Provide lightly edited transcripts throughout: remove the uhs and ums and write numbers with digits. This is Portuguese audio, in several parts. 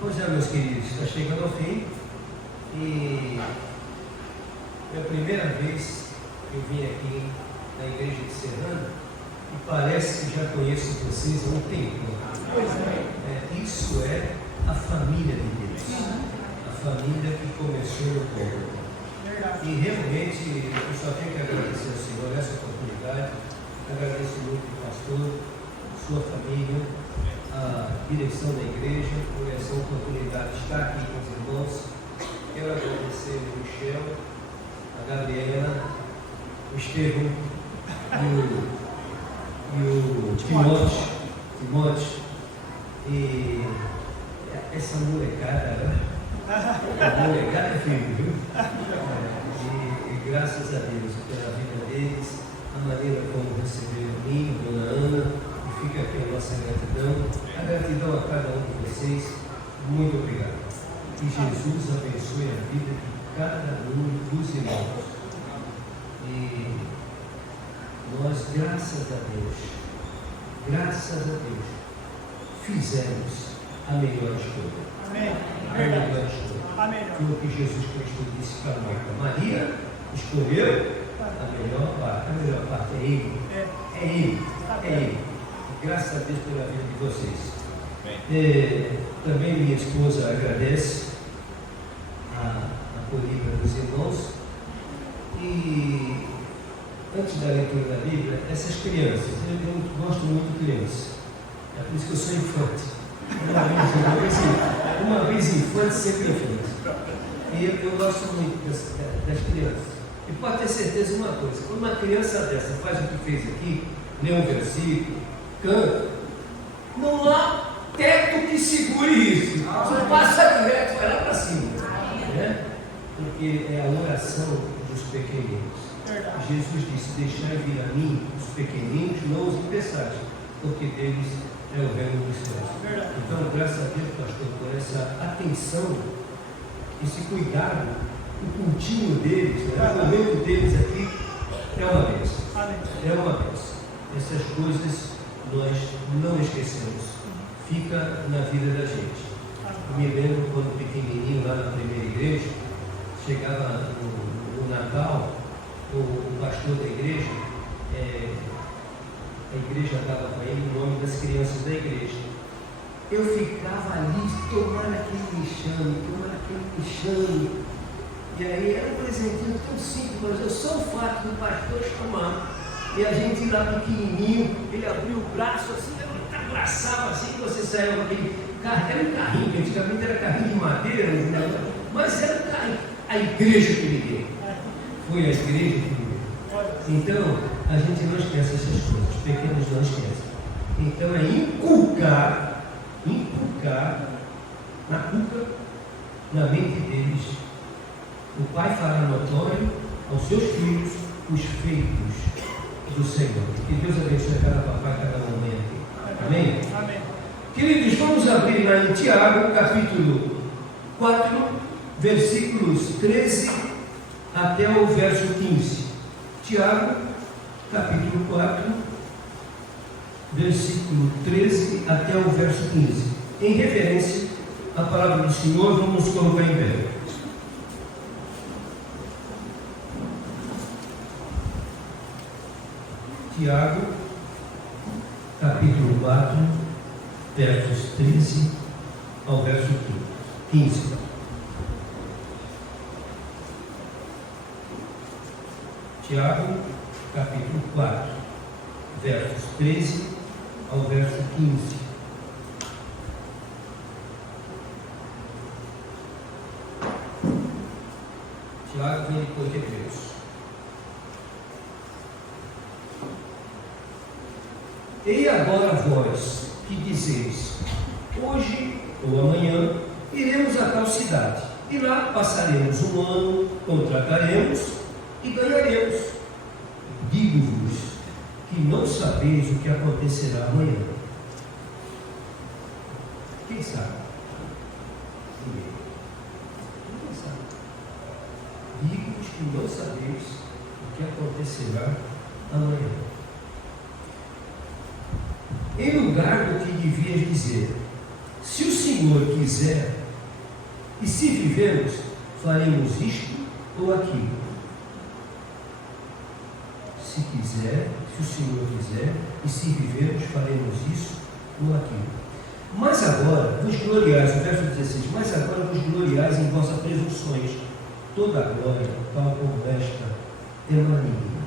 Pois é, meus queridos, está chegando ao fim e é a primeira vez que eu vim aqui na igreja de Serrano e parece que já conheço vocês há um tempo. Isso é a família de Deus, a família que começou no povo. E realmente eu só tenho que agradecer ao Senhor essa oportunidade. Agradeço muito ao pastor, sua família, a direção da igreja por essa oportunidade de estar aqui com os irmãos. Quero agradecer o Michel, a Gabriela, o Estevão e o Timóteo e essa molecada, molecada filho, viu? E graças a Deus pela vida deles, a maneira como receberam mim, Dona Ana, e fica aqui a nossa gratidão, a gratidão a cada um de vocês. Muito obrigado. Que Jesus abençoe a vida de cada um dos irmãos. E nós, graças a Deus, fizemos a melhor escolha. Amém. A melhor escolha. Amém. Foi o que Jesus Cristo disse para Marta. Maria escolheu a melhor parte. A melhor parte é Ele. É Ele. É Ele. Graças a Deus pela vida de vocês. Também minha esposa agradece a acolhida dos irmãos. E antes da leitura da Bíblia, essas crianças, eu gosto muito de crianças. É por isso que eu sou infante. Uma vez infante, sempre infante. E eu gosto muito das crianças. E pode ter certeza de uma coisa: quando uma criança dessa faz o que fez aqui, lê um versículo, canta, não há teto que segure isso. Você passa direto, vai lá para cima. Né? Porque é a oração dos pequeninos. Jesus disse: deixai vir a mim os pequeninos, não os impeçais, porque deles é o reino dos céus. Então, graças a Deus, pastor, por essa atenção, esse cuidado, o contínuo deles, né? O momento deles aqui é uma bênção. É uma bênção. Essas coisas nós não esquecemos. Fica na vida da gente. Eu me lembro quando pequenininho, lá na primeira igreja, chegava no Natal, o pastor da igreja, a igreja dava para ele o nome das crianças da igreja. Eu ficava ali, tomara que ele me chame. E aí era um presentinho tão simples, mas eu só o fato do pastor chamar, e a gente ir lá pequenininho, ele abriu o braço assim, abraçava assim, que você saiu com aquele carro, era um carrinho, que antigamente era carrinho de madeira, né? Mas era um carrinho. A igreja que me deu. Foi a igreja que me deu. Então, a gente não esquece essas coisas, os pequenos não esquecem. Então é inculcar na mente deles. O pai fará notório aos seus filhos os feitos do Senhor. Que Deus abençoe cada papai, cada mamãe aqui. Amém? Amém. Queridos, vamos abrir lá em Tiago, capítulo 4, versículos 13 até o verso 15. Tiago, capítulo 4, versículo 13 até o verso 15. Em referência à palavra do Senhor, vamos colocar em pé. Tiago, capítulo 4, versos 13 ao verso 15. Tiago, capítulo 4, versos 13 ao verso 15. Tiago vem depois de Hebreus. E agora vós, que dizeis, hoje ou amanhã iremos a tal cidade, e lá passaremos um ano, contrataremos e ganharemos. Digo-vos que não sabeis o que acontecerá amanhã. Quem sabe? Ninguém. Ninguém sabe. Digo-vos que não sabeis o que acontecerá amanhã. Em lugar do que devias dizer, se o Senhor quiser, e se vivemos, faremos isto ou aquilo. Se quiser, se o Senhor quiser, e se vivemos, faremos isso ou aquilo. Mas agora vos gloriais, no verso 16, mas agora vos gloriais em vossas presunções. Toda a glória, tal como esta, é maligna.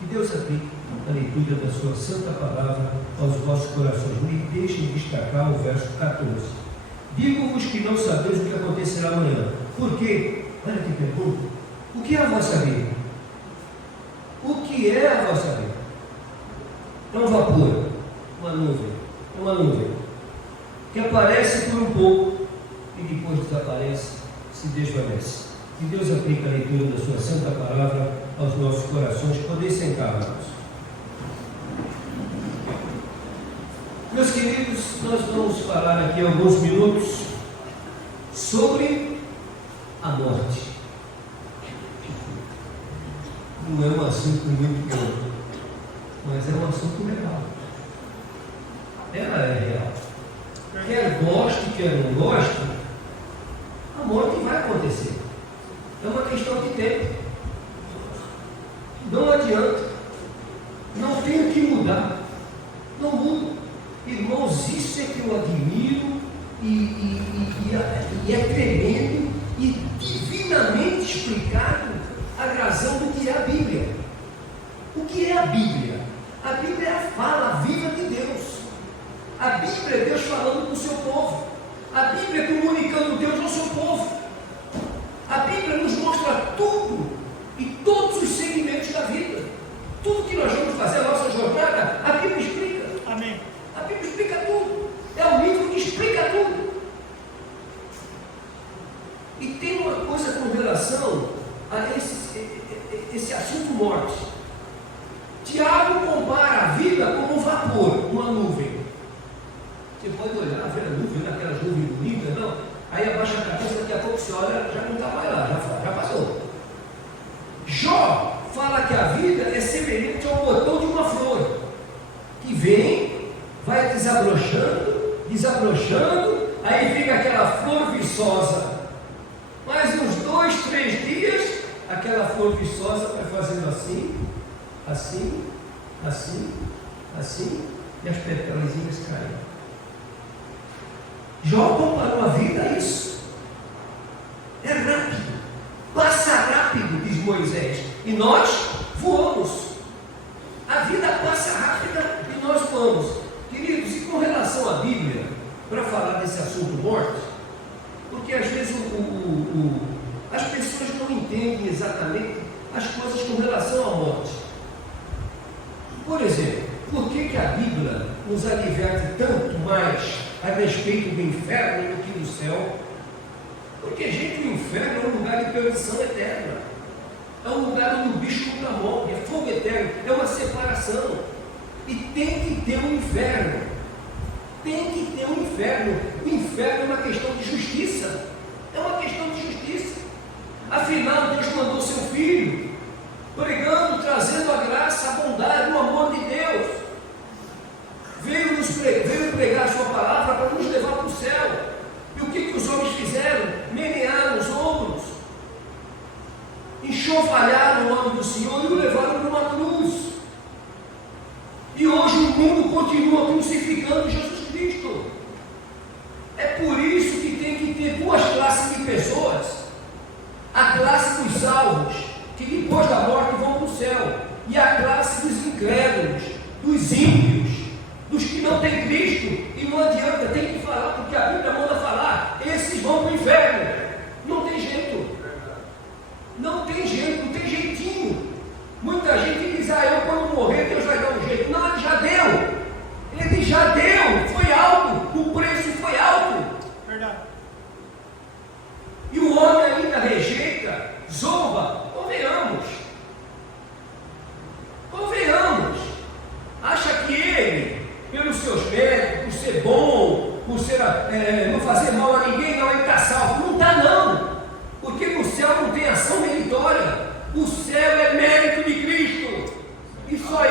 Que Deus aplique a leitura da sua santa palavra aos vossos corações. Me deixem destacar o verso 14. Digo-vos que não sabeis o que acontecerá amanhã. Por quê? Olha que pergunta. O que é a vossa vida? O que é a vossa vida? É um vapor, uma nuvem, que aparece por um pouco e depois desaparece, se desvanece. Que Deus aplique a leitura da sua santa palavra aos nossos corações. Podem sentar, irmãos. Meus queridos, nós vamos falar aqui alguns minutos sobre a morte. Não é um assunto muito bom, mas é um assunto real. Ela é real. Quer goste, quer não goste, a morte vai acontecer. É uma questão de tempo. Não adianta. Não tem o que mudar. Não muda. Irmãos, isso é que eu admiro e é tremendo e divinamente explicado a razão do que é a Bíblia. O que é a Bíblia? A Bíblia é a fala viva de Deus. A Bíblia é Deus falando com o seu povo. A Bíblia é comunicando Deus ao seu povo. A Bíblia nos mostra tudo e todos os segmentos da vida. Tudo que nós vamos fazer a nossa jornada, a Bíblia explica. Amém. A Bíblia explica tudo. É um livro que explica tudo. E tem uma coisa com relação a esse assunto morte. Tiago compara a vida como um vapor, uma nuvem. Você pode olhar, ver a nuvem, aquelas nuvens bonitas, não? Aí abaixa a cabeça, daqui a pouco você olha, já não está mais lá, já passou. Jó fala que a vida é semelhante ao botão de uma flor, que vem, vai desabrochando, aí fica aquela flor viçosa. Mas uns 2, 3 dias, aquela flor viçosa vai fazendo assim, e as petalazinhas caem. Jó comparou a vida a isso. É rápido, passa rápido, diz Moisés, e nós voamos. A vida passa rápida e nós voamos. Queridos, e com relação à Bíblia, para falar desse assunto morte, porque às vezes as pessoas não entendem exatamente as coisas com relação à morte. Por exemplo, por que a Bíblia nos adverte tanto mais a respeito do inferno do que do céu? Porque, gente, o inferno é um lugar de perdição eterna. É um lugar onde o bicho nunca morre, é fogo eterno, é uma separação. E tem que ter um inferno. Tem que ter um inferno. O inferno é uma questão de justiça. É uma questão de justiça. Afinal, Deus mandou seu Filho, pregando, trazendo a graça, a bondade, o amor de Deus. Veio pregar a sua palavra para nos levar para o céu. E o que os homens fizeram? Menearam os ombros, enxovalharam o nome do Senhor e o levaram para uma cruz. E hoje o mundo continua crucificando Jesus Cristo. É por isso que tem que ter duas classes de pessoas: a classe dos salvos, que depois da morte vão para o céu, e a classe dos incrédulos, dos ímpios, dos que não têm Cristo. E não adianta, tem que falar, porque a Bíblia manda falar, esses vão para o inferno. Não tem jeito. Não tem jeito, não tem jeitinho. Muita gente diz: eu quando morrer Deus vai dar um jeito. Não, Ele já deu. Ele já deu, foi alto, o preço foi alto. Verdade. E o homem ainda rejeita, zomba. Convenhamos. Acha que ele, pelos seus méritos, por ser bom, por ser, não fazer mal a ninguém, não, ele está salvo. Não está não, porque no céu não tem ação meritória. O céu é mérito de Cristo, e só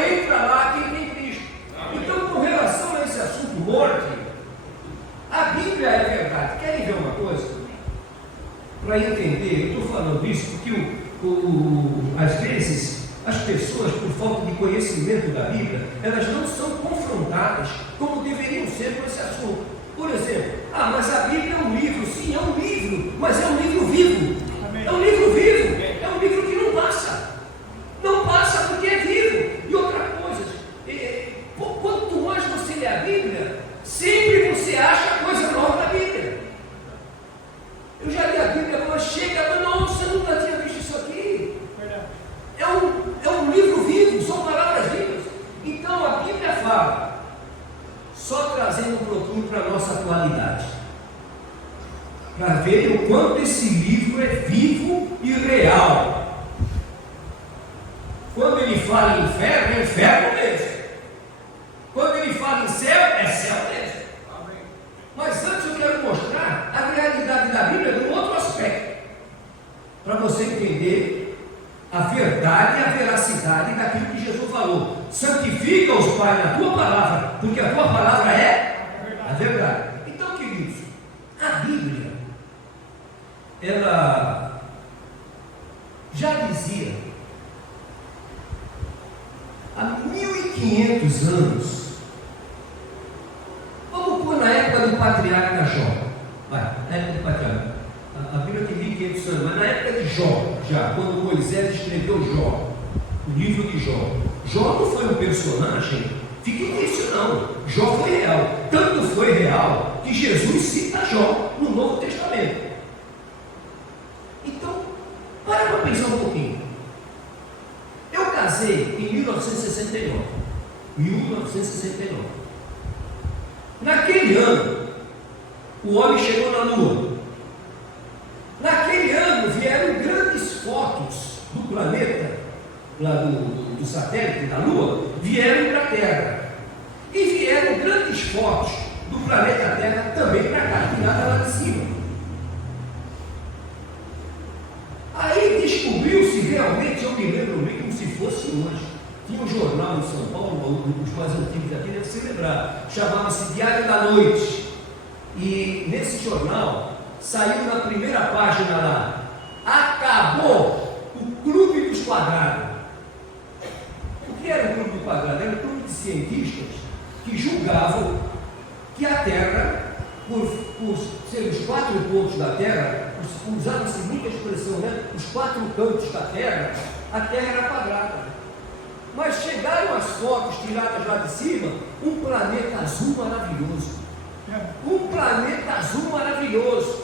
pessoas, por falta de conhecimento da Bíblia, elas não são confrontadas como deveriam ser com esse assunto. Por exemplo, mas a Bíblia é um livro. Sim, é um livro, mas é um livro vivo. Amém. É um livro vivo, é um livro que não passa. Não passa porque é vivo. E outra coisa, quanto mais você lê a Bíblia, sempre você acha coisa nova na Bíblia. Eu já li a Bíblia, quando chega, mas nossa, eu nunca tinha visto isso aqui. É um livro vivo, são palavras vivas. Então a Bíblia fala, só trazendo um pouquinho para a nossa atualidade, para ver o quanto esse livro é vivo e real. Quando ele fala em inferno, é inferno mesmo. Quando ele fala em céu, é céu mesmo. Amém. Mas antes eu quero mostrar a realidade da Bíblia de um outro aspecto, para você entender a verdade e a veracidade daquilo que Jesus falou. Santifica-os, Pai, na tua palavra, porque a tua palavra é a verdade. Então, queridos, a Bíblia, ela já dizia, há 1500 anos, vamos pôr na época do patriarca Jó, na época do patriarca, a Bíblia tem 1500 anos, mas na época de Jó, já, quando Moisés escreveu Jó, o livro de Jó, Jó não foi um personagem fictício, não. Jó foi real. Tanto foi real que Jesus cita Jó no Novo Testamento. Então, para pensar um pouquinho. Eu casei em 1969. 1969. Naquele ano, o homem chegou na Lua. Naquele ano vieram grandes fotos do planeta, lá do satélite da Lua, vieram para a Terra. E vieram grandes fotos do planeta Terra também para cá, tirada lá de cima. Aí descobriu-se realmente, eu me lembro bem como se fosse hoje. Tinha um jornal em São Paulo, os mais antigos aqui devem se lembrar, chamava-se Diário da Noite. E nesse jornal saiu na primeira página lá: acabou o Clube dos Quadrados. O que era o Clube dos Quadrados? Era um clube de cientistas que julgavam que a Terra, por ser os 4 pontos da Terra, usava-se muita expressão, né? Os 4 cantos da Terra, a Terra era quadrada. Mas chegaram as fotos tiradas lá de cima, um planeta azul maravilhoso. Um planeta azul maravilhoso.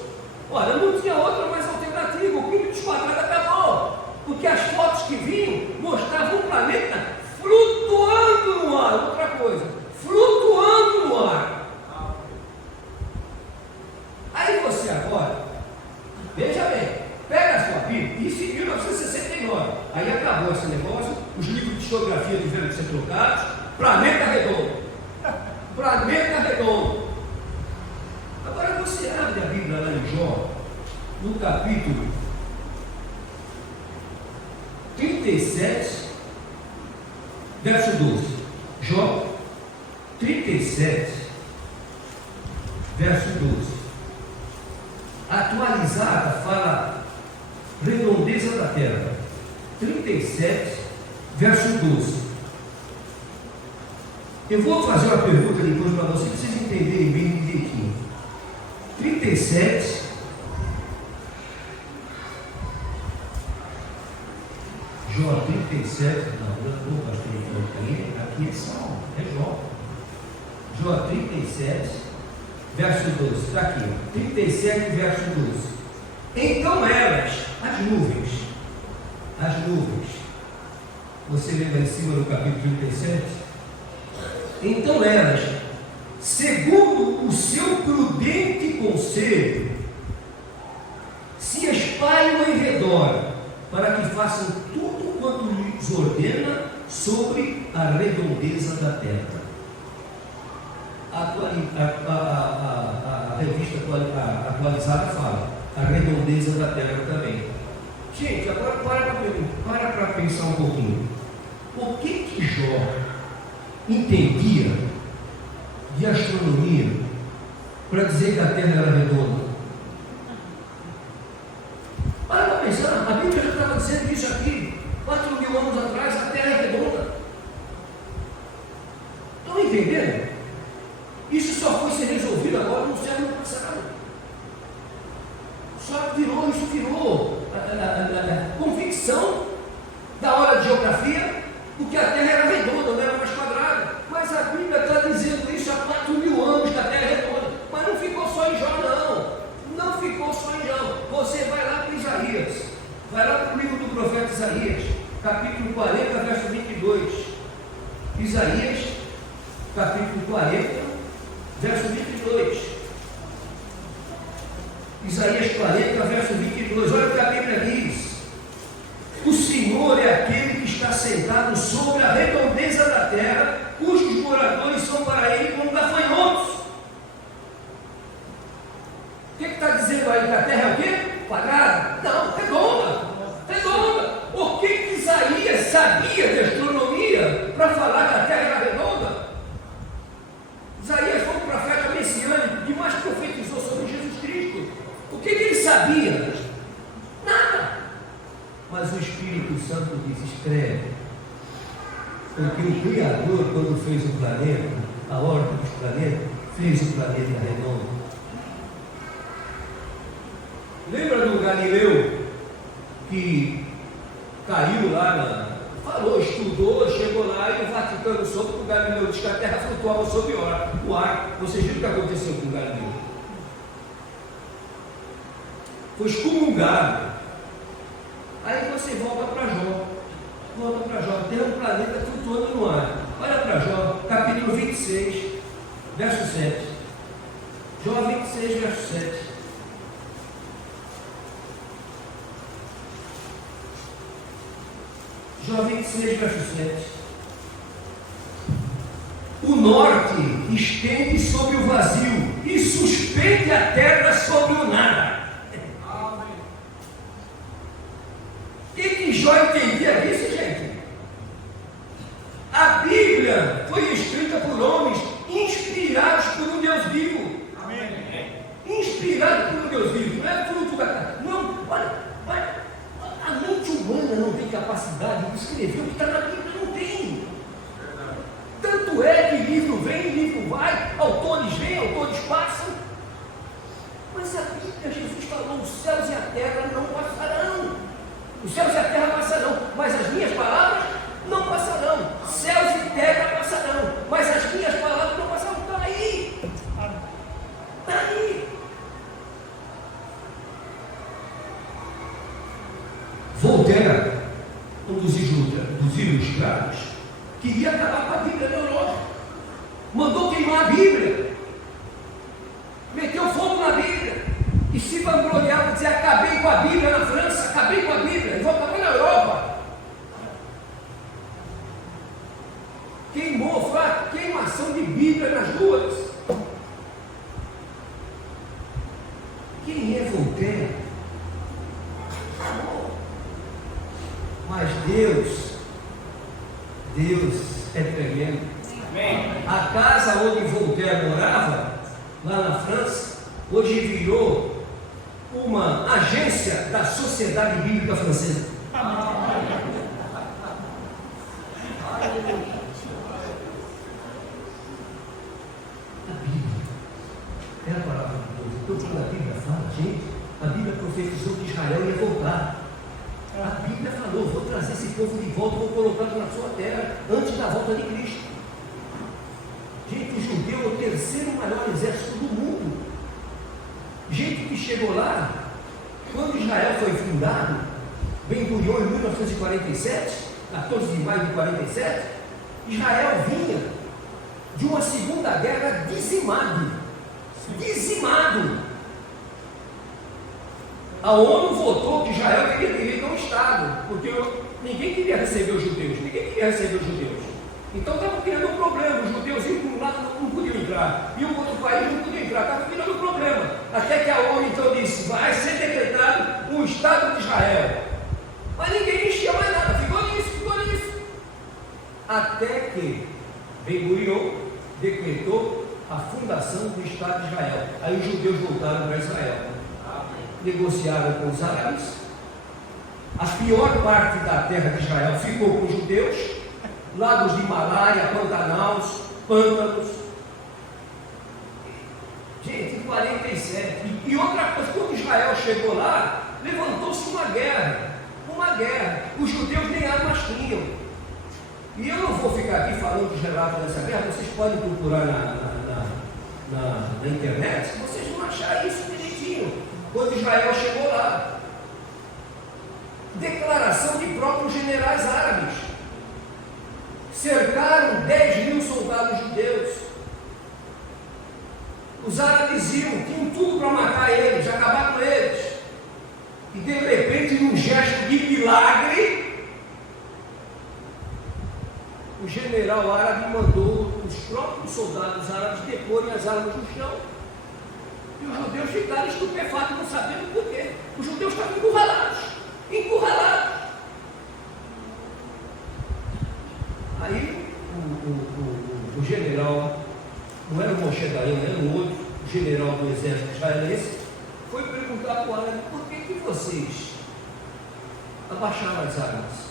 Olha, não tinha outra mais alternativa. O Clube dos Quadrados acabou, porque as fotos que vinham mostravam um planeta flutuando no ar. Outra coisa, flutuando no ar. Aí você agora, veja bem, pega a sua Bíblia, isso em 1969. Aí acabou esse negócio, os livros de historiografia tiveram que ser trocados. Planeta redondo. Planeta redondo. Agora você abre a Bíblia lá em Jó, no capítulo 37, verso 12. Jó 37, verso 12. Atualizada fala redondeza da terra. 37, verso 12. Eu vou fazer uma pergunta depois para vocês entenderem bem direitinho. 37, Jó 37, não, pastor, aqui é Salmo, é Jó. Jó 37, verso 12, está aqui, 37, verso 12. Então elas, as nuvens, você lembra em cima do capítulo 37? Então elas, segundo o seu prudente conselho, se espalham em redor, para que façam tudo quanto lhes ordena sobre a redondeza da terra. A revista atualizada fala a redondeza da terra também. Gente, agora para pensar um pouquinho. O que Jó entendia de astronomia para dizer que a Terra era redonda? Para pensar, a Bíblia já estava dizendo isso aqui 4.000 anos atrás, a Terra é entendendo? Isso só foi ser resolvido agora no século passado. Isso virou convicção da hora de geografia, porque a Terra era redonda, não era mais quadrada. Mas a Bíblia está dizendo isso há 4.000 anos, que a Terra é redonda. Mas não ficou só em Jó, não. Não ficou só em Jó. Você vai lá para Isaías. Vai lá para o livro do profeta Isaías, capítulo 40, verso 22. Isaías, capítulo 40, verso 22. Isaías 40, verso 22. Olha o que a Bíblia diz. O Senhor é aquele que está sentado sobre a redondeza da terra, cujos moradores são para ele como gafanhotos. O que está dizendo aí? Que a terra é o quê? Quadrada? Não, redonda. Redonda. O que Isaías sabia de astronomia para falar que a terra era redonda? Isaías foi um profeta messiânico que mais profetizou sobre Jesus Cristo. O que ele sabia? Nada. Mas o Espírito Santo diz: escreve. Porque o Criador, quando fez o planeta, a órbita dos planetas, fez o planeta redondo. Lembra do Galileu que caiu lá falou, estudou, chegou lá e o Vaticano soube que o Galileu disse que a Terra flutuava sobre o ar. Vocês viram o que aconteceu com o Galileu? Foi excomungado. Aí você volta para Jó. Tem um planeta flutuando no ar. Olha para Jó, capítulo 26, verso 7. Jó 26, verso 7. Jó 26, verso 7. O norte estende sobre o vazio e suspende a terra sobre o nada. O que Jó entendia disso, gente? A Bíblia foi escrita por homens inspirados por um Deus vivo. Amém. Inspirado por um Deus vivo. Não é fruto da carne. Não, olha, a mente humana não tem capacidade de escrever o que está na Bíblia. Não tem. Tanto é que livro vem, livro vai, autores vêm, autores passam. Mas a Bíblia, Jesus falou: os céus e a terra não passarão. Os céus e a terra passarão, mas as minhas palavras não passarão. Céus e terra passarão, mas as minhas palavras não passarão. Está aí. Está aí. Voltaire, um dos ilustrados, queria acabar com a Bíblia na Europa. Mandou queimar a Bíblia. Meteu fogo na Bíblia. E se vangloriava e dizia: acabei com a Bíblia na França, acabei com a Bíblia, e vou acabar na Europa. Queimou, foi a queimação de Bíblia nas ruas. Quem é Voltaire? Mas Deus é tremendo. A casa onde Voltaire morava, lá na França, hoje virou uma agência da Sociedade Bíblica Francesa. A Bíblia é a palavra de Deus. Então, quando a Bíblia fala, gente, a Bíblia profetizou que Israel ia voltar. A Bíblia falou: vou trazer esse povo de volta, vou colocá-lo na sua terra antes da volta de Cristo. Gente, o judeu é o terceiro maior exército do mundo. Gente que chegou lá, quando Israel foi fundado, Ben-Gurion em 1947, 14 de maio de 47, Israel vinha de uma segunda guerra dizimado. A ONU votou que Israel teria direito a um Estado, porque ninguém queria receber os judeus. Então estava criando um problema. Os judeus iam para um lado, não podiam entrar, e o outro país não podia entrar. Estava criando um problema. Até que a ONU então disse: vai ser decretado um Estado de Israel. Mas ninguém enchia mais nada, ficou nisso. Até que Ben-Gurion decretou a fundação do Estado de Israel. Aí os judeus voltaram para Israel. Negociaram com os árabes. A pior parte da terra de Israel ficou com os judeus. Lagos de Himalaia, Pantanaus, pântanos. Gente, em 47. E outra coisa, quando Israel chegou lá, levantou-se uma guerra. Uma guerra. Os judeus nem armas tinham. E eu não vou ficar aqui falando dos relatos dessa guerra, vocês podem procurar na internet, vocês vão achar isso direitinho. Quando Israel chegou lá. Declaração de próprios generais árabes. Cercaram 10 mil soldados judeus. Os árabes tinham tudo para matar eles, acabar com eles. E de repente, num gesto de milagre, o general árabe mandou os próprios soldados árabes deporem as armas no chão. E os judeus ficaram estupefatos, não sabendo por quê. Os judeus estavam encurralados. Encurralados. Aí o general, não era o Moshe Dayan, era um outro general do exército israelense, foi perguntar para o árabe: por que vocês abaixaram as armas?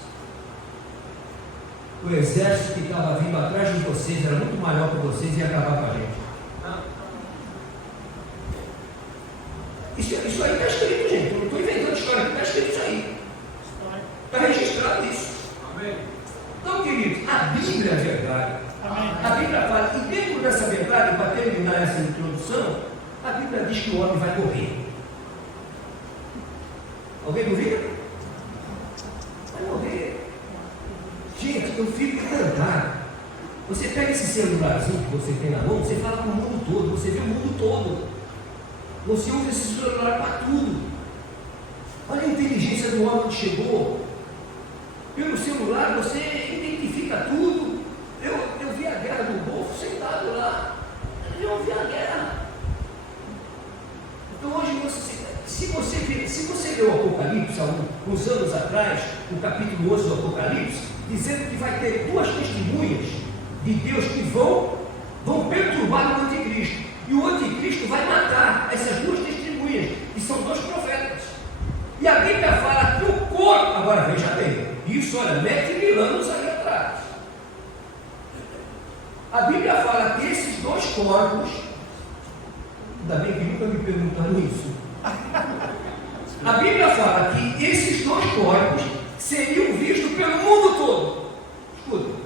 O exército que estava vindo atrás de vocês era muito maior que vocês e ia acabar com a gente. Isso aí está escrito, gente. Eu não estou inventando história, está escrito isso aí. Está registrado isso. Amém. Então, queridos, a Bíblia é verdade. Amém. A Bíblia fala, e dentro dessa verdade, para terminar essa introdução, a Bíblia diz que o homem vai morrer. Alguém duvida? Vai morrer. Gente, eu fico encantado. Você pega esse celularzinho que você tem na mão, você fala com o mundo todo, você vê o mundo todo. Você usa esse celular para tudo. Olha a inteligência do homem que chegou. Pelo celular você identifica tudo. Eu vi a guerra do Golfo sentado lá. Eu vi a guerra. Então hoje se você leu o Apocalipse há uns anos atrás, o capítulo 11 do Apocalipse, dizendo que vai ter duas testemunhas de Deus que vão perturbar o anticristo. E o anticristo vai matar essas duas testemunhas, que são dois profetas. E a Bíblia fala que o corpo, agora veja bem, isso olha, mete mil anos aí atrás. A Bíblia fala que esses dois corpos, ainda bem que nunca me perguntaram isso. A Bíblia fala que esses dois corpos seriam vistos pelo mundo todo. Escuta.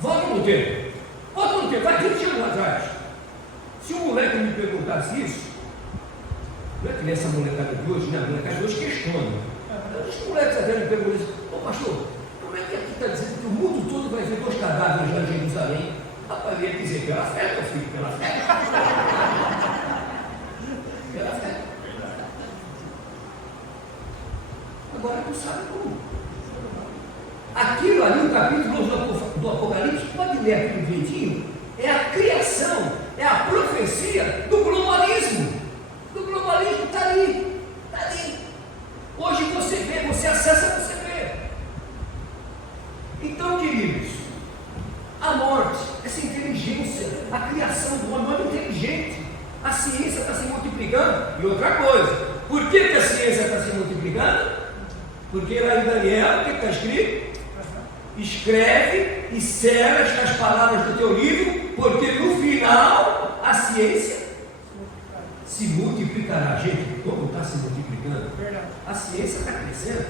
Volta no tempo. Volta no tempo, vai 20 anos atrás. Se um moleque me perguntasse isso, não é que nessa molecada de hoje, né? A molecada de hoje questiona. Os moleques até me perguntam isso: ô pastor, como é que aqui está dizendo que o mundo todo vai ver dois cadáveres lá em Jerusalém? Rapaz, eu ia dizer: pela fé, meu filho, pela fé. Pela fé. Agora não sabe como. Aquilo ali, o capítulo 11 do Apocalipse, pode ler aqui direitinho, é a criação, é a profecia do globalismo. Do globalismo está ali. Está ali. Hoje você vê, você acessa, você vê. Então, queridos, a morte, essa inteligência, a criação do homem é inteligente. A ciência está se multiplicando. E outra coisa, por que a ciência está se multiplicando? Porque lá em Daniel, o que está escrito? Escreve e sela estas palavras do teu livro, porque no final a ciência se multiplicará. Gente, como está se multiplicando? A ciência está crescendo.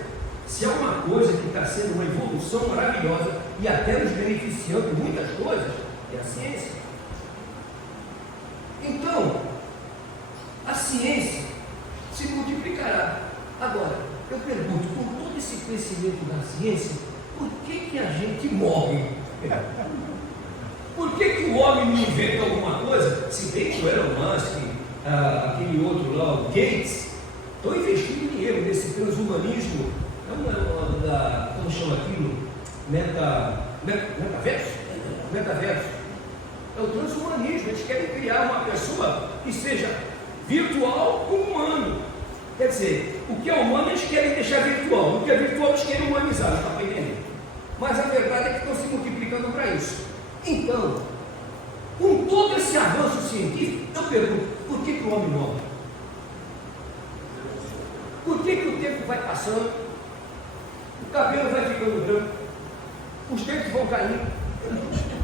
Se é uma coisa que está sendo uma evolução maravilhosa e até nos beneficiando em muitas coisas, é a ciência. Então, a ciência se multiplicará. Agora, eu pergunto, com todo esse crescimento da ciência, por que a gente morre? Por que o homem não inventa alguma coisa? Se bem que o Elon Musk, aquele outro lá, o Gates, estão investindo dinheiro nesse transhumanismo, como chama aquilo? Metaverso? Metaverso. É o transhumanismo. Eles querem criar uma pessoa que seja virtual com humano. Quer dizer, o que é humano eles querem deixar virtual, o que é virtual eles querem humanizar, está para entender? Mas a verdade é que estão se multiplicando para isso. Então, com todo esse avanço científico, eu pergunto, por que o homem morre? Por que o tempo vai passando, o cabelo vai ficando branco, os dentes vão caindo?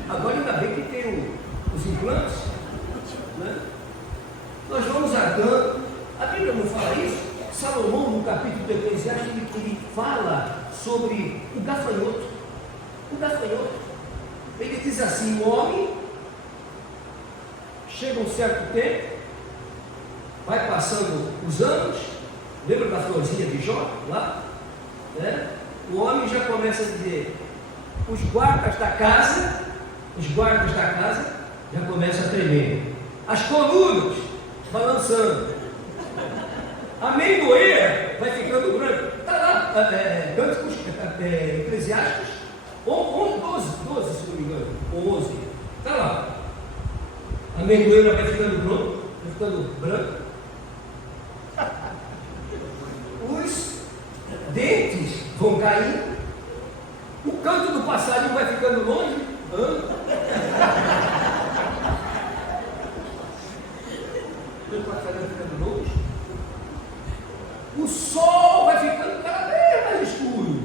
Agora ainda bem que tem os implantes, né? Nós vamos ardando. A Bíblia não fala isso. Salomão, no capítulo do Eclesiastes, ele fala sobre o gafanhoto. O gafanhoto. Ele diz assim: o homem chega um certo tempo, vai passando os anos, lembra da florzinha de Jó lá? Né? O homem já começa a dizer, os guardas da casa já começam a tremer, as colunas balançando, a amendoeira vai ficando branca. Está lá, Cânticos Eclesiásticos 12, se não me engano, 11, está lá. A amendoeira vai ficando branca, os dentes vão caindo, o canto do passarinho vai ficando longe, o passarinho ficando longe, o sol vai ficando cada vez mais escuro.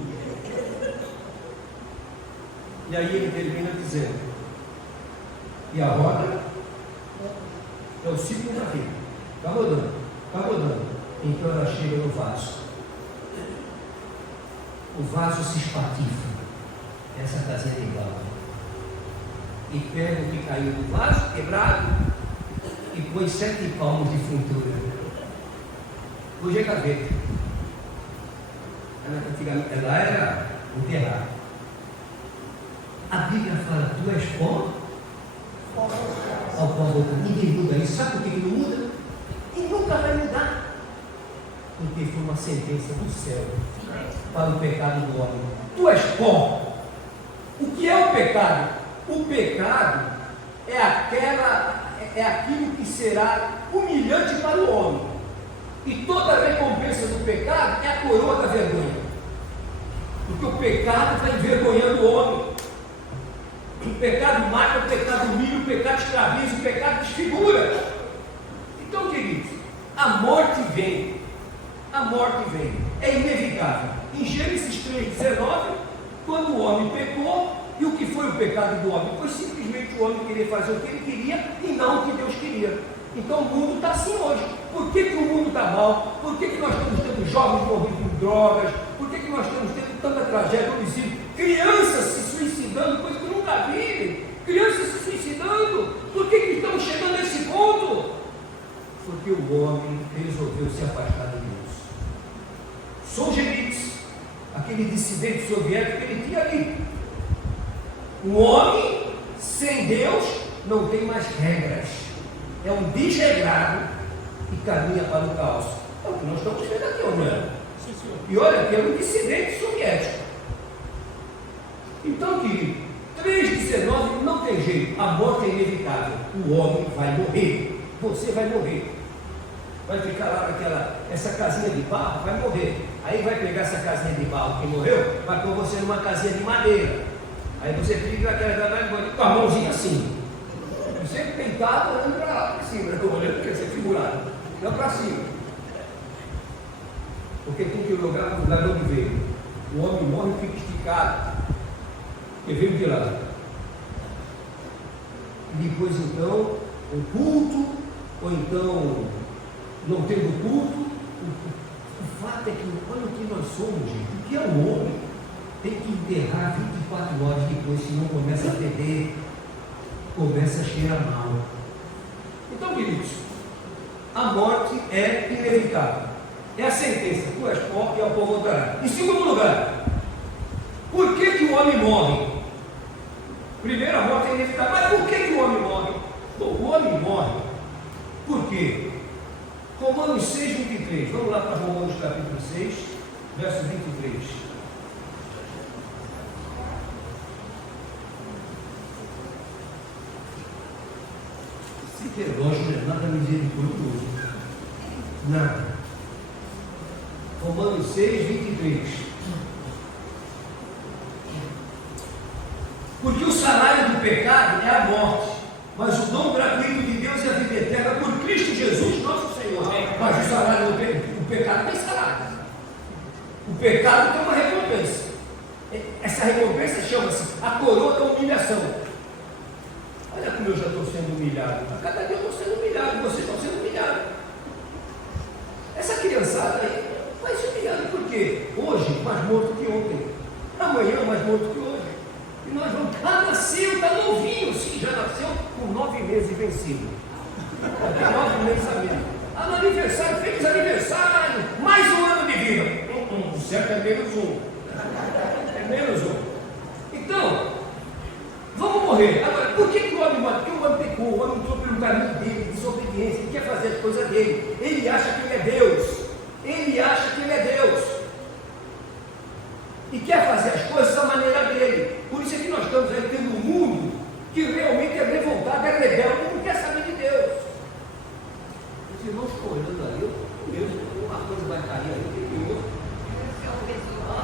E aí ele termina dizendo, e a roda é o ciclo da vida, está rodando, então ela chega no vaso, o vaso se espatifa, essa casinha de barro, e pega o que caiu do vaso, quebrado, e põe 7 palmos de fundura. Hoje é gaveta, antigamente ela era enterrada. A Bíblia fala, tu és pó, ao pó volta. Ninguém muda isso. Sabe por que não muda? E nunca vai mudar, porque foi uma sentença do céu para o pecado do homem. Tu és pó. O que é o pecado? O pecado é aquilo que será humilhante para o homem, e toda a recompensa do pecado é a coroa da vergonha, porque o pecado vai envergonhando o homem. O pecado mata, o pecado humilha, o pecado escraviza, o pecado desfigura. Então, queridos, a morte vem, é inevitável. Em Gênesis 3,19, quando o homem pecou, e o que foi o pecado do homem? Foi simplesmente o homem querer fazer o que ele queria e não o que Deus queria. Então o mundo está assim hoje. Por que o mundo está mal? Por que nós estamos tendo jovens morrendo com drogas? Por que nós estamos tendo tanta tragédia, homicídio? Crianças se suicidando, coisa que eu nunca vi. Crianças se suicidando. Por que estamos chegando a esse ponto? Porque o homem resolveu se afastar de Deus. Solzhenitsyn, aquele dissidente soviético, ele tinha ali: o homem sem Deus não tem mais regras, é um desregrado e caminha para o caos. É o que nós estamos vendo aqui, não é? E olha, que é um dissidente soviético. Então, querido, 3,19 não tem jeito, a morte é inevitável. O homem vai morrer, você vai morrer. Vai ficar lá naquela, essa casinha de barro, vai morrer. Aí vai pegar essa casinha de barro que morreu, vai pôr você numa casinha de madeira. Aí você fica com a mãozinha assim, sempre deitado, olhando para lá, para cima, olhando para ser figurado, não para cima. Porque tem que olhar para o lugar onde veio. O homem morre e fica esticado, porque veio de lá. E depois então, o culto, ou então, não tendo culto, o fato é que, olha o que nós somos, gente, o que é o homem? Tem que enterrar 24 horas depois, senão começa a feder, começa a cheirar mal. Então, queridos, a morte é inevitável, é a sentença: tu és pó e ao pó voltará. Em segundo lugar, por que o homem morre? Primeiro, a morte é inevitável, mas por que o homem morre? Bom, o homem morre por quê? Romanos 6, 23, vamos lá para Romanos capítulo 6, verso 23. Esse relógio não é nada misericordioso, nada. Romanos 6, 23. Porque o salário do pecado é a morte, mas o dom gratuito de Deus é a vida eterna por Cristo Jesus, nosso Senhor. Mas o salário do pecado tem salário. O pecado tem uma recompensa. Essa recompensa chama-se a coroa da humilhação. humilhado. A cada dia eu estou sendo humilhado, vocês estão sendo humilhados. Essa criançada aí vai ser humilhada por quê? Hoje, mais morto que ontem. Amanhã, mais morto que hoje. E nós vamos. Nasceu, está novinho, sim, já nasceu com 9 meses vencido. Tem 9 meses a menos. No aniversário, feliz aniversário, mais um ano de vida. Certo, é menos um. É menos um. Então, vamos morrer. Agora, por que o homem morre? Porque o homem pecou, o homem entrou pelo caminho dele, de desobediência, ele quer fazer as coisas dele. Ele acha que ele é Deus. Ele acha que ele é Deus. E quer fazer as coisas da maneira dele. Por isso é que nós estamos aí tendo um mundo que realmente é revoltado, é rebelde, não quer saber de Deus. Os irmãos estão olhando ali, eu mesmo, uma coisa vai cair aí, tem outro.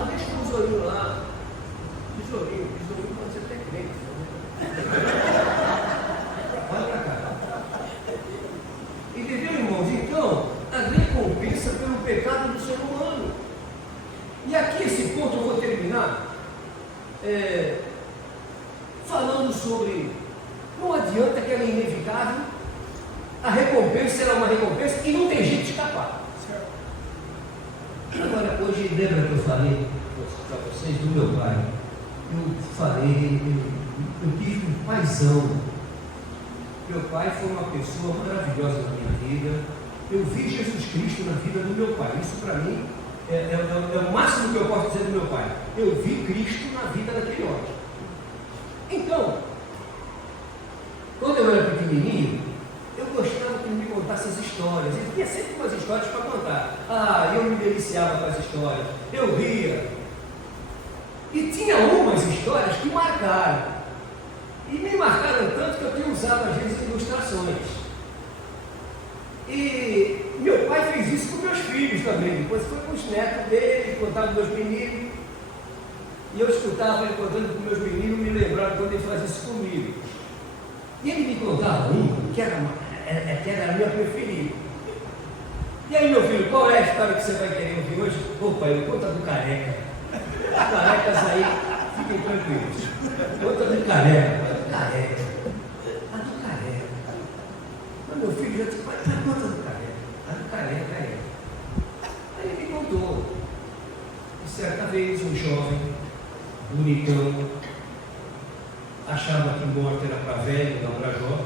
Deixa o besourinho lá. Besourinho pode ser até crente. Olha para cá. Entendeu, irmãos? Então, a recompensa pelo pecado do ser humano. E aqui, esse ponto, eu vou terminar falando sobre. Não adianta que ela é inevitável, a recompensa será uma recompensa e não tem jeito de escapar. Agora, hoje, lembra que eu falei para vocês do meu pai? Eu tive um paizão. Meu pai foi uma pessoa maravilhosa na minha vida. Eu vi Jesus Cristo na vida do meu pai. Isso para mim é o máximo que eu posso dizer do meu pai. Eu vi Cristo na vida daquele homem. Então, quando eu era pequenininho, eu gostava que ele me contasse as histórias. Ele tinha sempre umas histórias para contar. Eu me deliciava com as histórias. Eu ria. E tinha umas histórias que marcaram. E me marcaram tanto que eu tenho usado às vezes ilustrações. E meu pai fez isso com meus filhos também. Depois foi com os netos dele, contava com meus meninos. E eu escutava ele contando com meus meninos, me lembrava quando ele fazia isso comigo. E ele me contava uma que era a minha preferida. E aí, meu filho, qual é a história que você vai querer ouvir hoje? Pai, eu conta do careca. Carecas aí, fiquem tranquilos. Conta do careca, do careca. Do careca. Mas meu filho já disse, pai, conta do careca. Do careca é. Aí ele me contou. E certa vez um jovem, bonitão, achava que morte era para velho, não para jovem,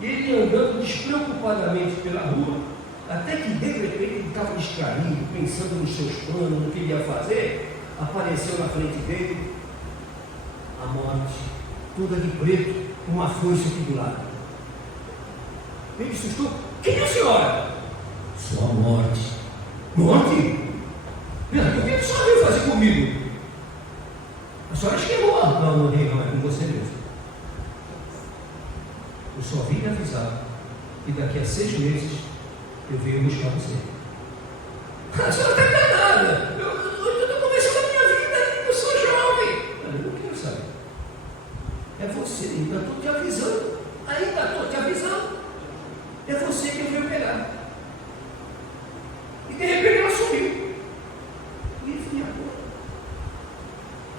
e ele andando despreocupadamente pela rua, até que de repente ele estava distraído, pensando nos seus planos, no que ele ia fazer, apareceu na frente dele a morte, toda de preto, com uma foice aqui do lado. Ele assustou. Quem é a senhora? Só a morte. Morte? O que a senhora veio fazer comigo? A senhora chegou. Não, é com você mesmo. Eu só vim avisar que daqui a 6 meses eu venho buscar você. A senhora está enganada. Eu estou começando a minha vida, eu sou jovem. Eu não quero saber. É você, ainda estou te avisando. É você que eu venho pegar. E de repente ela sumiu. E ele fica agora.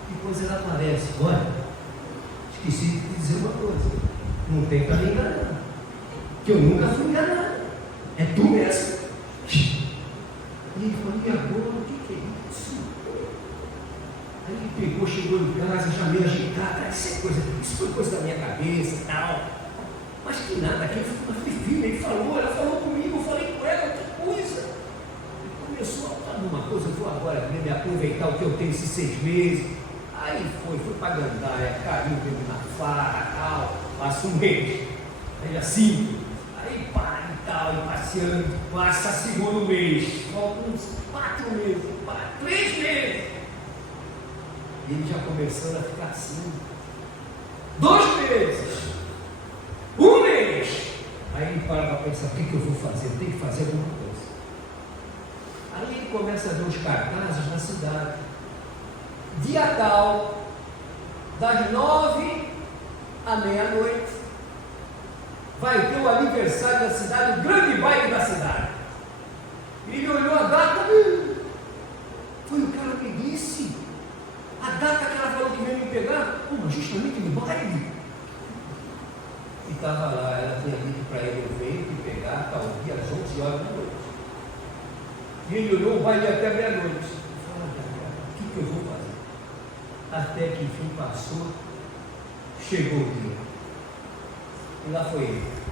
Depois ela aparece. Olha, esqueci de te dizer uma coisa. Não tem para me enganar. Que eu nunca fui enganado. É tu mesmo. E ele falou, e agora o que é isso? Aí ele pegou, chegou em casa, já meio agitado. Isso foi coisa da minha cabeça e tal. Mas que nada, aquele foi uma filha, ela falou comigo, eu falei com ela, que coisa. Ele começou a falar uma coisa, eu vou agora me aproveitar o que eu tenho esses 6 meses. Aí foi para Gandaia, caiu na farra, tal, passa um mês, aí assim, aí para e tal, e passeando, passa segundo mês, faltam uns 4 meses, 3 meses. E ele já começando a ficar assim, 2 meses, 1 mês. Aí ele para pensar, o que eu vou fazer? Eu tenho que fazer alguma coisa. Aí ele começa a ver os cartazes na cidade. Dia tal, das 9 à meia-noite, vai ter o aniversário da cidade, o grande baile da cidade. Ele olhou a data, foi o que ela me disse. A data que ela falou que veio me pegar, mas justamente no baile. E estava lá, ela tinha dito para ele: eu venho te pegar para ouvir às 11 horas da noite. E ele olhou, vai ir até meia-noite. O que eu vou fazer? Até que enfim passou, chegou o dia. E lá foi ele.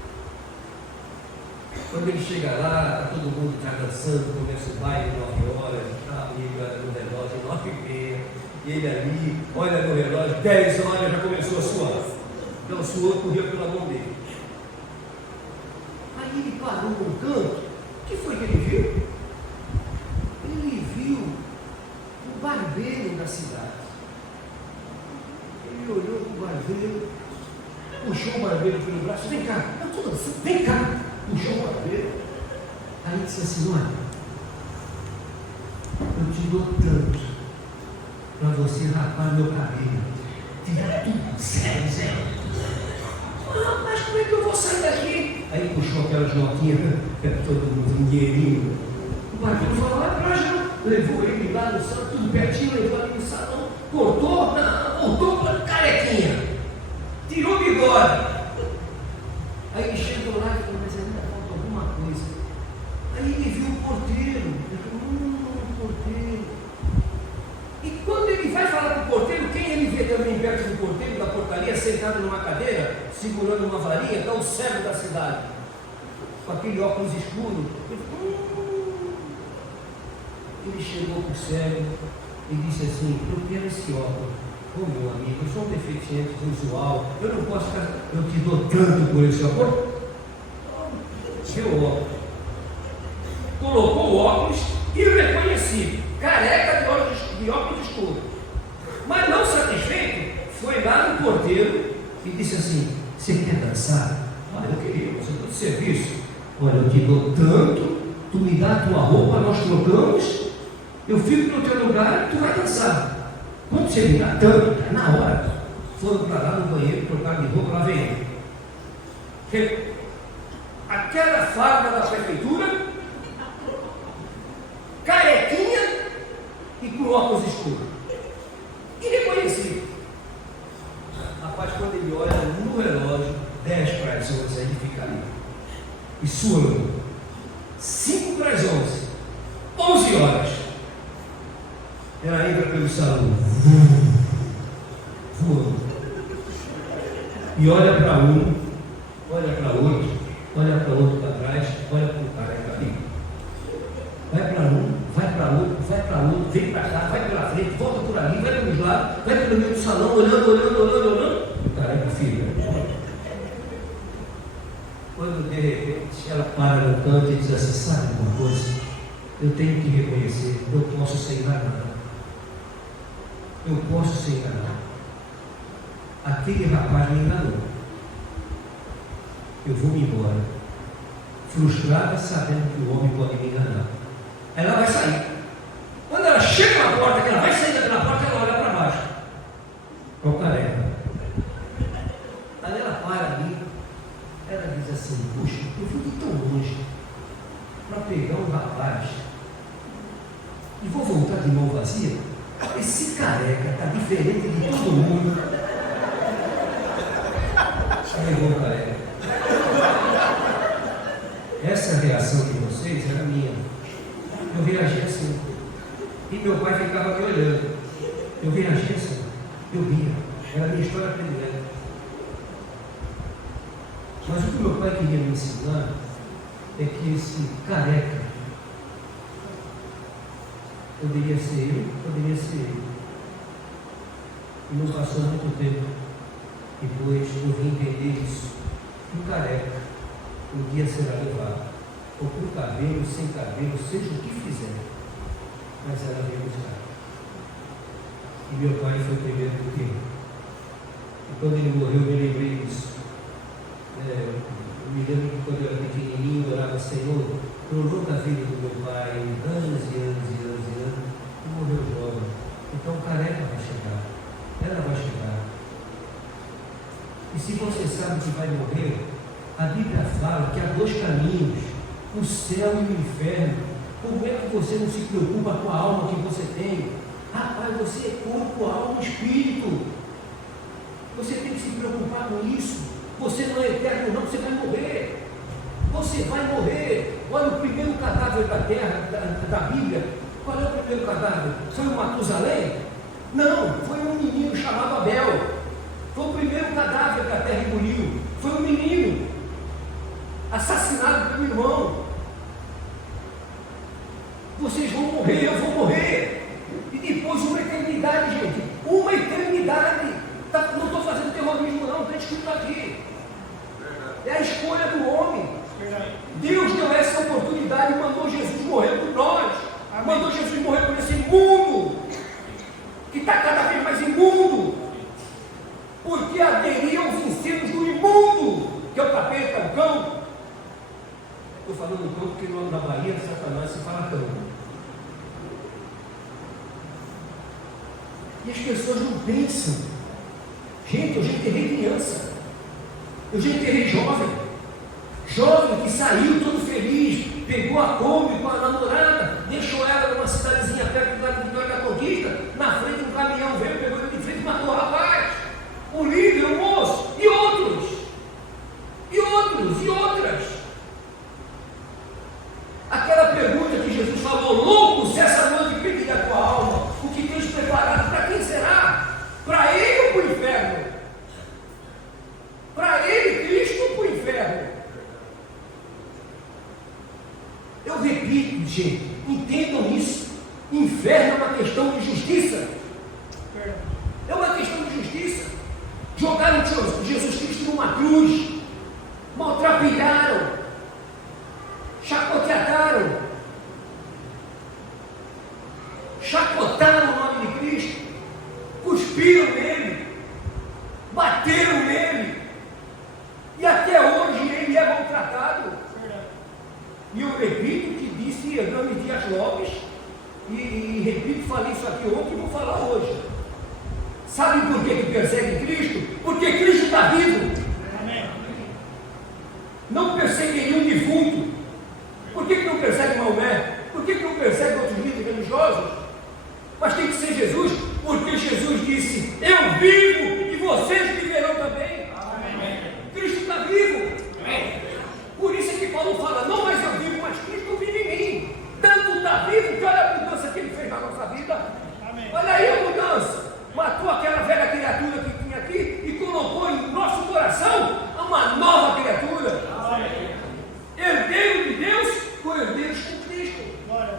Quando ele chega lá, está todo mundo já dançando, começa o baile 9 horas, e ele olha no relógio, 9h30, e ele ali, olha no relógio, 10 horas já começou a suar. Então o suor corria pela mão dele. Aí ele parou num canto. O que foi que ele viu? Ele viu o barbeiro da cidade. Ele olhou para o barbeiro, puxou o barbeiro pelo braço: vem cá, vem cá. Puxou o barbeiro. Aí disse assim: olha, eu te dou tanto para você rapar meu cabelo, tirar tudo, zero. Mas como é que eu vou sair daqui? Aí puxou aquelas notinhas, todo mundo, um dinheirinho. O barbeiro falou: vai pra já. Levou ele lá no salão, tudo pertinho, levou ele no salão, cortou, voltou para carequinha, tirou o bigode. Aí ele chegou lá e falou: mas ainda falta alguma coisa. Aí ele viu o porteiro. Ele falou: porteiro. E quando ele vai falar para o porteiro, quem ele vê também perto do porteiro, da portaria, sentado numa cadeira, segurando uma varinha, está o cego da cidade, com aquele óculos escuro. Ele chegou para o cego e disse assim: eu quero esse óculos. Ô meu amigo, eu sou um deficiente visual, eu não posso ficar, eu te dou tanto por esse óculos. Seu óculos. Colocou o óculos irreconhecível, careca de óculos escuros. Mas não satisfeito, foi lá no porteiro e disse assim: você quer dançar? Ah, eu queria, você está de serviço. Olha, eu te dou tanto, tu me dá a tua roupa, nós trocamos, eu fico no teu lugar e tu vai dançar. Quando você me dá tanto, na hora, foram para lá no banheiro, trocar de roupa, lá vem ele. Aquela farda da prefeitura, carequinha e com óculos escuros. Irreconhecível. Rapaz, quando ele olha no relógio, 10 para as 11, ele fica ali. E suando. 5 para as 11. 11 horas. Ela entra pelo salão, voando. E olha para um, olha para outro, olha para outro para trás, olha para o careca ali. Vai para um, vai para outro, vai para outro, vem para cá, vai pela frente, volta por ali, vai pelos lados, vai pelo meio do salão, olhando. O careca fica. Quando de repente ela para no canto e diz assim: sabe uma coisa? Eu tenho que reconhecer, eu posso ser enganado. Eu posso ser enganado. Aquele rapaz me enganou. Eu vou me embora, frustrada, sabendo que o homem pode me enganar. Ela vai sair. Quando ela chega na porta, que ela vai sair daquela porta, ela olha para baixo. É o careca. Aí ela para ali. Ela diz assim: puxa, eu vim de tão longe para pegar um rapaz e vou voltar de mão vazia. Esse careca está diferente de todo mundo. Levou o careca. Essa reação de vocês era minha. Eu reagi assim. E meu pai ficava me olhando. Eu reagi assim. Eu ria. Era a minha história predileta. Mas o que meu pai queria me ensinar é que esse careca poderia ser eu, poderia ser ele. E não passou muito tempo depois eu vim entender isso. Que o careca um dia será levado, ou com cabelo, sem cabelo, seja o que fizer, mas ela veio buscar. E meu pai foi primeiro do que eu. E quando ele morreu, eu me lembrei disso. Eu me lembro que quando eu era pequenininho, eu orava: Senhor, prolonga a vida do meu pai, anos e morreu jovem. Então o careca vai chegar, ela vai chegar. E se você sabe que vai morrer, a Bíblia fala que há 2 caminhos, o céu e o inferno. Como é que você não se preocupa com a alma que você tem? Rapaz, você é corpo, alma e espírito. Você tem que se preocupar com isso. Você não é eterno, não, você vai morrer. Você vai morrer. Olha o primeiro cadáver da terra, da Bíblia. Qual é o primeiro cadáver? Foi o Matusalém? Não, foi um menino chamado Abel. Foi o primeiro cadáver que a terra engoliu. Foi um menino assassinado pelo irmão. Vocês vão morrer, eu vou morrer. E depois uma eternidade, gente. Uma eternidade. Não estou fazendo terrorismo, não, está escrito aqui. É a escolha do homem. Deus deu essa oportunidade e mandou Jesus morrer por nós. Mandou Jesus morrer por esse mundo que está cada vez mais imundo, porque aderiu aos ensinos do imundo, que é o capeta, o cão. Estou falando cão porque no ano da Bahia, Satanás se fala cão. E as pessoas não pensam. Gente, eu já enterrei criança, eu já enterrei jovem que saiu todo feliz, pegou a Kombi com a namorada, deixou ela numa cidadezinha perto da Vitória da Conquista, na frente um caminhão veio, pegou ele de frente e matou o rapaz, o líder, o moço, e outras. Aquela pergunta que Jesus falou: louco, se essa noite pedir a tua alma, o que tens preparado, para quem será? Para ele ou para o inferno? Para ele, Cristo, ou para o inferno? Eu repito, gente, entendam isso. Inferno é uma questão de justiça. É uma questão de justiça. Jogaram Jesus Cristo numa cruz, maltrapilharam, chacotaram o nome de Cristo, cuspiram nele, bateram nele, e até hoje ele é maltratado. E eu repito o que disse Hernani Dias Lopes, e repito, falei isso aqui ontem e vou falar hoje. Sabe por que persegue Cristo? Porque Cristo está vivo. Amém. Não perseguiria um defunto. Por que não persegue Maomé? Por que não persegue outros líderes religiosos? Mas tem que ser Jesus, porque Jesus disse: eu vivo e vocês viverão também. Amém. Cristo está vivo. Amém. Por isso é que Paulo fala: não mais eu vivo, mas Cristo vive em mim. Tanto está vivo que olha a mudança que ele fez na nossa vida. Amém. Olha aí a mudança. Matou aquela velha criatura que tinha aqui e colocou em nosso coração uma nova criatura. Amém. Herdeiro de Deus com herdeiros com Cristo.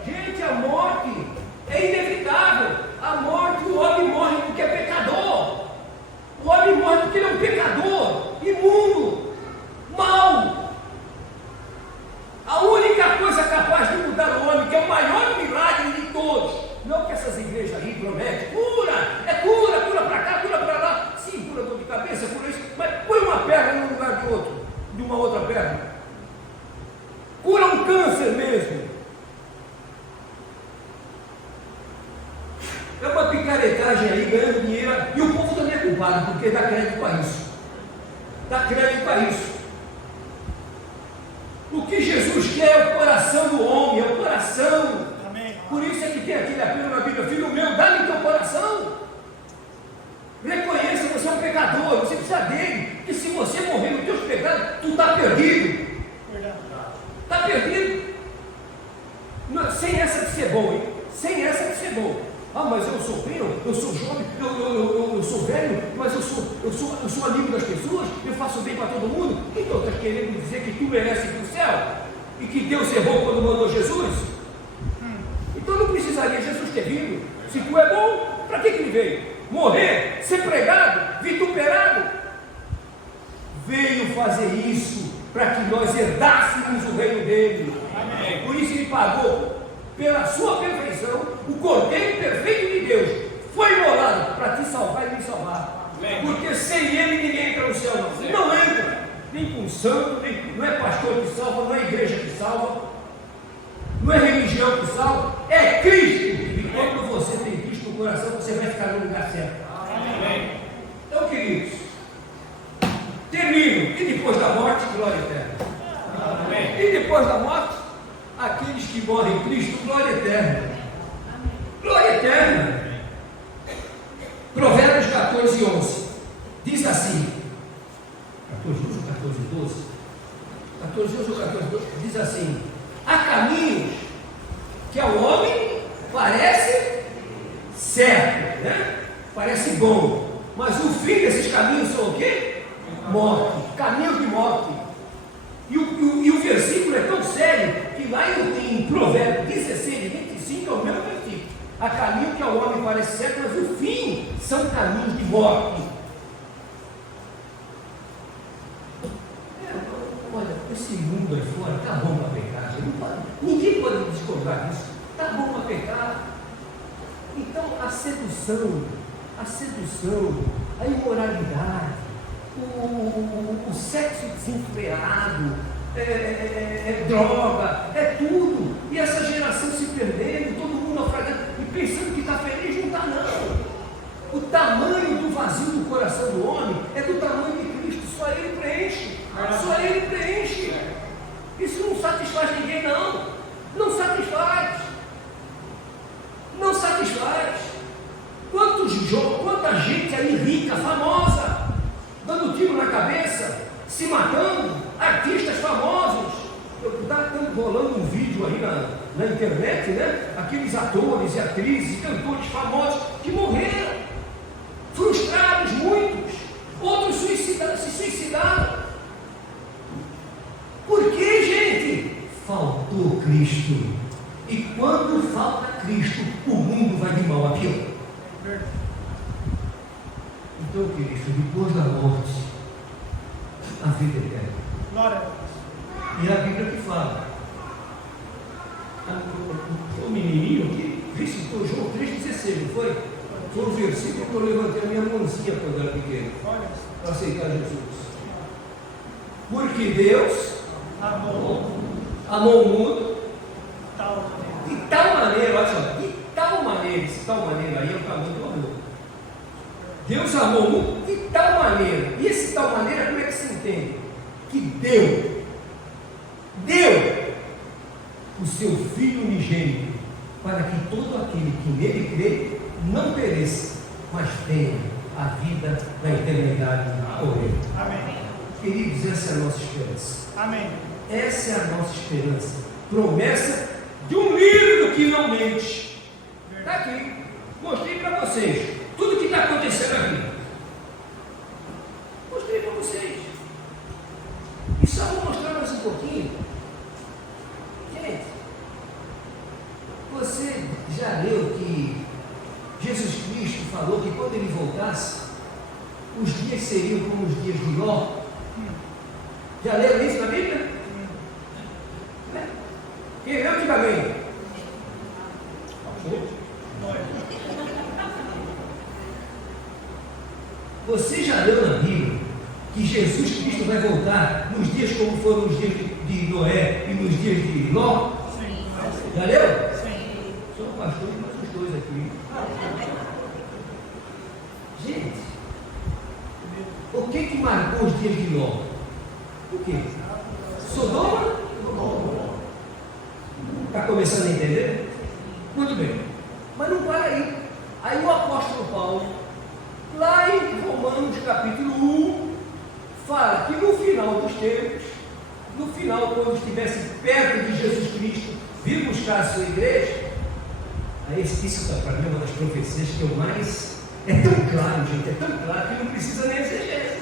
Gente, a morte é inevitável. A morte, o homem morre porque é pecador. O homem morre porque ele é um pecador, imundo, mau. A única coisa capaz de mudar o homem, que é o maior milagre de todos, não que essas igrejas aí prometem cura para cá, cura para lá. Sim, cura dor de cabeça, cura isso, mas põe uma perna no lugar de uma outra perna. Cura um câncer mesmo. É uma picaretagem aí, ganhando dinheiro, e o povo também é culpado, porque dá crédito a isso. O que Jesus quer é o coração do homem, é o coração. Amém. Por isso é que tem aquele apelo na Bíblia: filho meu, dá-me teu coração. Reconheça, você é um pecador, você precisa dele, que se você morrer nos teus pecados, tu está perdido. Está perdido. Não, sem essa de ser bom, hein? Sem essa de ser bom. Ah, mas eu sou bem, eu sou jovem, eu sou velho, mas eu sou amigo das pessoas, eu faço bem para todo mundo. Então está querendo dizer que tu mereces ir para o céu? E que Deus errou quando mandou Jesus? Então não precisaria Jesus ter vindo. Se tu é bom, para que ele veio? Morrer, ser pregado, vituperado? Veio fazer isso para que nós herdássemos o reino dele. Amém. Por isso ele pagou pela sua perfeição, o Cordeiro perfeito de Deus foi imolado para te salvar e me salvar. Amém. Porque sem ele ninguém entra no céu, não entra, nem com santo, não é pastor que salva, não é igreja que salva, não é religião que salva, é Cristo. E quando você tem Cristo no coração, você vai ficar no lugar certo. Amém. Então, queridos, termino. E depois da morte, glória eterna. Amém. E depois da morte, aqueles que morrem em Cristo, glória eterna. Glória eterna. Provérbios 14:11 diz assim: 14, 14:12. 14:11 ou 14:12 diz assim: há caminhos que ao homem parece certo, né? Parece bom, mas o fim desses caminhos são o quê? Morte, caminhos de morte. E o versículo é tão sério que lá em Provérbios 16:25 é o mesmo versículo. Há caminho que ao homem parece certo, mas o fim são caminhos de morte. Olha, esse mundo aí fora está bom para pecar, ninguém pode discordar disso. Está bom para pecar. Então a sedução, a imoralidade, o sexo desenfreado, droga, é tudo. E essa geração se perdendo, todo mundo naufragando e pensando que está feliz, não está não. O tamanho do vazio do coração do homem é do tamanho de Cristo, só Ele preenche. Só Ele preenche. Isso não satisfaz ninguém, não. Não satisfaz. Não satisfaz. Quanta gente aí rica, famosa, dando tiro na cabeça, se matando, artistas famosos. Está rolando um vídeo aí na internet, né? Aqueles atores e atrizes, cantores famosos que morreram, frustrados muitos, outros se suicidaram. Por que, gente? Faltou Cristo. E quando falta Cristo, o mundo vai de mal a pior. Então, querido, depois da morte, a vida eterna. Glória a Deus. E a Bíblia que fala. O menininho que recitou João 3,16, não foi? Foi o versículo que eu levantei a minha mãozinha quando era pequeno, para aceitar Jesus. Porque Deus amou o mundo de tal maneira, olha só, de tal maneira, esse tal maneira aí é o tamanho do amor. Deus amou o mundo de tal maneira, e esse tal maneira como é que se entende? Que deu o seu Filho unigênito, para que todo aquele que nele crê não pereça, mas tenha a vida na eternidade com Ele. Amém. Queridos, essa é a nossa esperança. Amém. Essa é a nossa esperança. Promessa de um livro que não mente. Está aqui. Mostrei para vocês tudo que está acontecendo aqui. Mostrei para vocês. E só vou mostrar mais um pouquinho. Gente, você já leu que Jesus Cristo falou que quando Ele voltasse, os dias seriam como os dias de Ló? Já leram isso na Bíblia? Quem leu, diga bem. Você já leu na Bíblia que Jesus Cristo vai voltar nos dias como foram os dias de Noé e nos dias de Ló? Sim. Já leu? Sim. Sou pastor, mas os dois aqui. Gente, o que marcou os dias de Ló? O que? Sodoma? Está começando a entender? Muito bem. Mas não para aí. Aí o apóstolo Paulo, lá em Romanos capítulo 1, fala que no final dos tempos, no final, quando estivesse perto de Jesus Cristo, vir buscar a sua igreja, aí isso para mim é uma das profecias que eu mais... É tão claro, gente, é tão claro que não precisa nem exegese.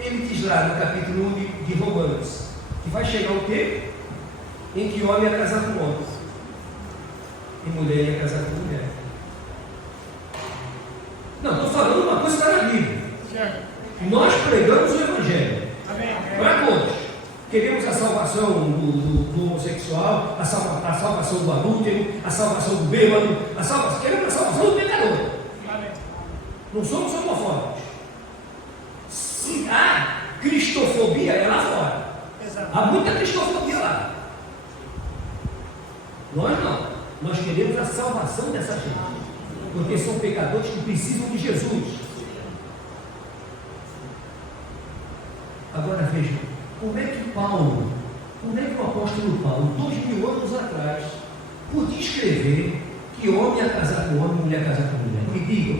Ele diz lá no capítulo 1 de Romanos, que vai chegar o tempo em que homem ia casar com homem e mulher ia casar com mulher. Não, estou falando uma coisa que está na Bíblia. Nós pregamos o Evangelho. Amém. Não é todos. Queremos a salvação do homossexual, a salvação do adúltero, a salvação do bêbado, queremos a salvação do pecador. Amém. Não somos homofóbicos. Se há cristofobia, é lá fora. Exato. Há muita cristofobia lá. Nós não. Nós queremos a salvação dessa gente, porque são pecadores que precisam de Jesus. Agora veja, como é que o apóstolo Paulo, 2000 anos atrás, podia escrever que homem ia casar com homem, mulher ia casar com mulher? Me diga.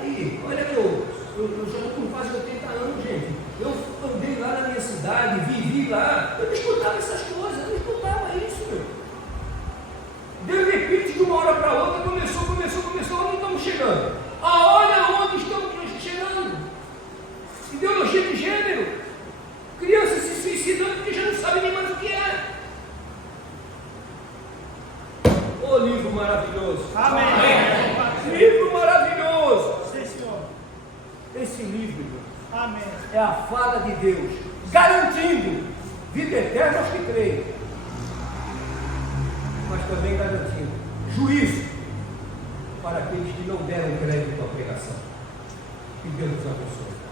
Aí, olha chegando? Olha onde estão chegando. Ideologia de gênero. Crianças se suicidando porque já não sabem nem mais o que é. Ô livro maravilhoso. Amém. Livro maravilhoso. Sim, Senhor. Esse livro, irmão, Amém. é a fala de Deus, garantindo vida eterna aos que creem, mas também garantindo juízo para aqueles que não deram crédito à pregação. Que Deus nos abençoe.